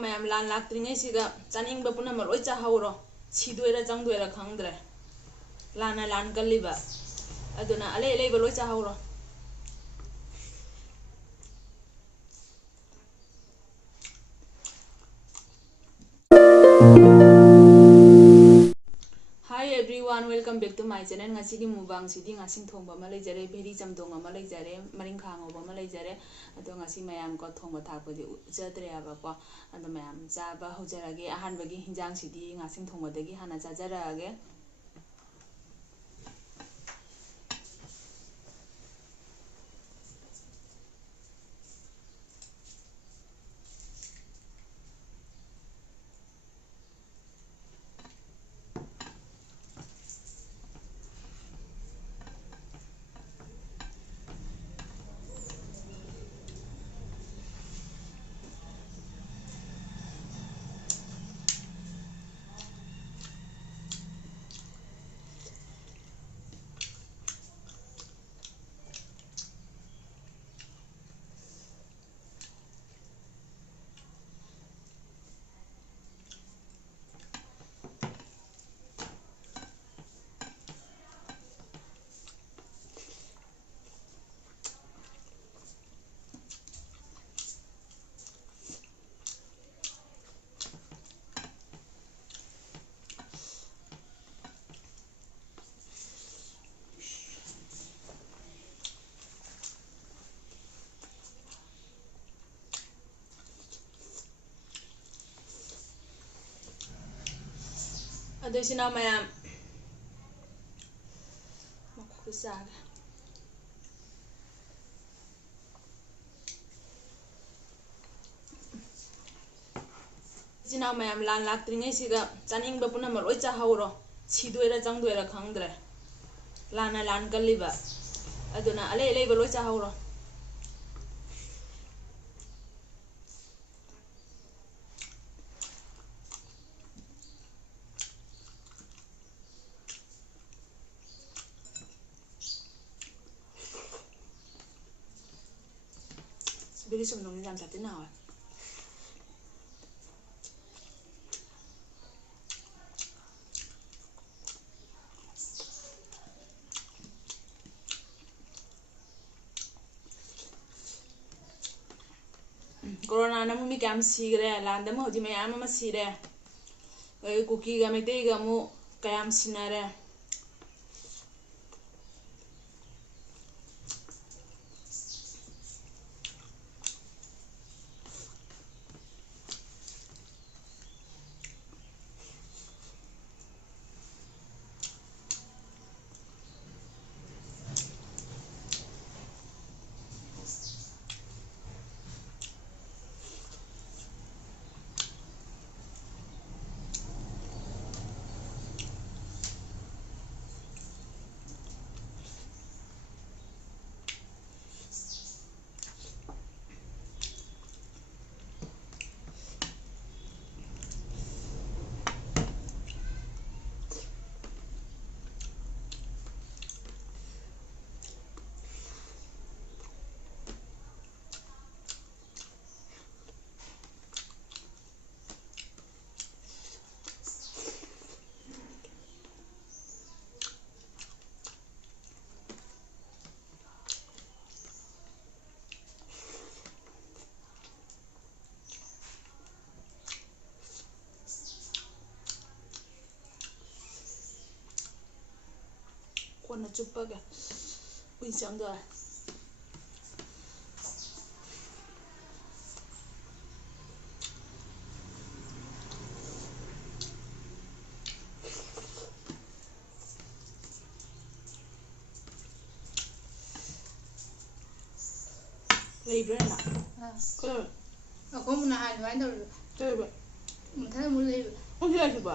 Ma'am लान लाक्ट्रिङैसिदा चानिंबा पुनमक लोइ चाहौरो सिदोइरा चंदोइरा खंद्रे लाना लान गल्लिबा अदुना अले अलेबा लोइ चाहौरो Hi everyone, welcome back to my channel. Ngasi ki mubang sidi ngasing thongba ma leijare bheri chamdong ma leijare maring khang oba ma leijare ado ngasi mayam ko thongba thakpa di ujadre aba ko ado mayam chaba hojarage ahan bagi hinjang sidi ngasing thongba dagi hana chajarage ado sina mayam makku saga sina mayam lan laktringaisiga chaningba punamok loi chahauro sidoira changdoira khangdre lana lan galliba aduna ale aleba loi chahauro beri somnong ni jam satu nawa corona na mumi kam sigre landa mo hodi mayam ma sire cookie ga mete ga mu kayam sinare kona chupaga uisangda leibra ko ko muna ha dai da to mun ta mun leibra on ya ba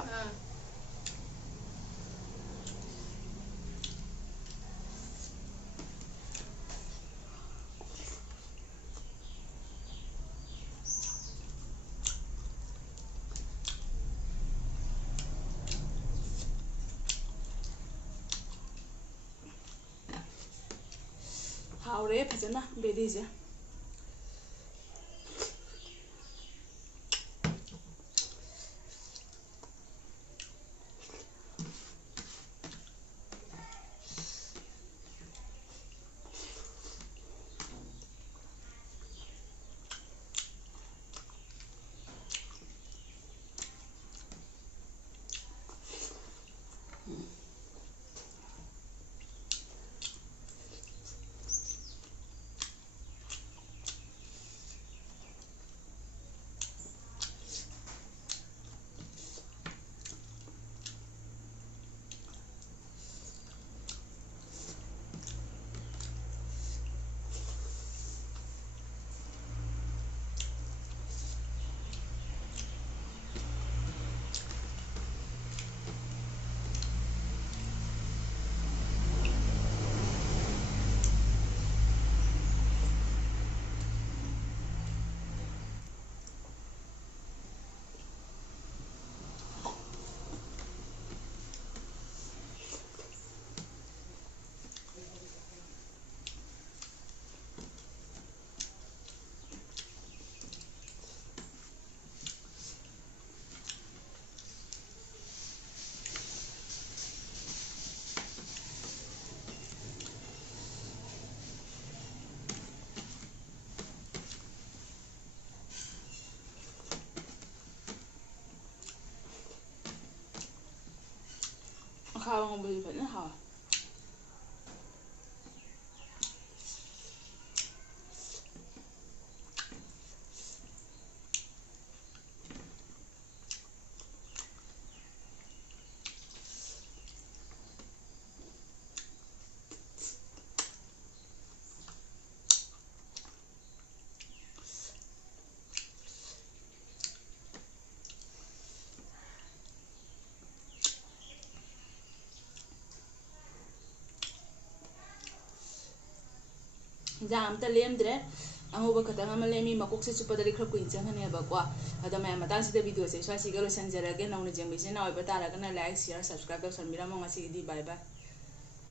haure phajana bedi je ꯑꯈꯥꯕ ꯉꯧꯕꯁꯤ ꯐꯖꯅ ꯍꯥꯎꯋꯦ ꯌꯦꯟꯖꯥꯡ ꯑꯝꯇ ꯂꯦꯝꯗ꯭ꯔꯦ ꯑꯉꯧꯕ ꯈꯛꯇꯪ ꯑꯃ ꯂꯦꯝꯃꯤ ꯃꯀꯣꯛꯁꯦ ꯆꯨꯞꯄꯗꯗꯤ ꯈꯔ ꯀꯨꯏꯅ ꯆꯪꯒꯅꯦꯕꯀꯣ ꯑꯗꯣ ꯃꯌꯥꯝ ꯃꯇꯥꯡꯁꯤꯗ ꯚꯤꯗꯤꯑꯣꯁꯦ ꯁ꯭ꯋꯥꯏꯁꯤꯒ ꯂꯣꯏꯁꯤꯟꯖꯔꯒꯦ ꯅꯧꯅ ꯌꯦꯡꯕ ꯏꯆꯤꯟ ꯏꯅꯥꯎ ꯑꯣꯏꯕ ꯇꯥꯔꯒꯅ ꯂꯥꯏꯛ ꯁꯤꯌꯔ ꯁꯕꯁꯀ꯭ꯔꯥꯏꯕ ꯇꯧꯁꯟꯕꯤꯔꯝꯃꯣ ꯉꯁꯤꯒꯤꯗꯤ ꯕꯥꯏ ꯕꯥꯏ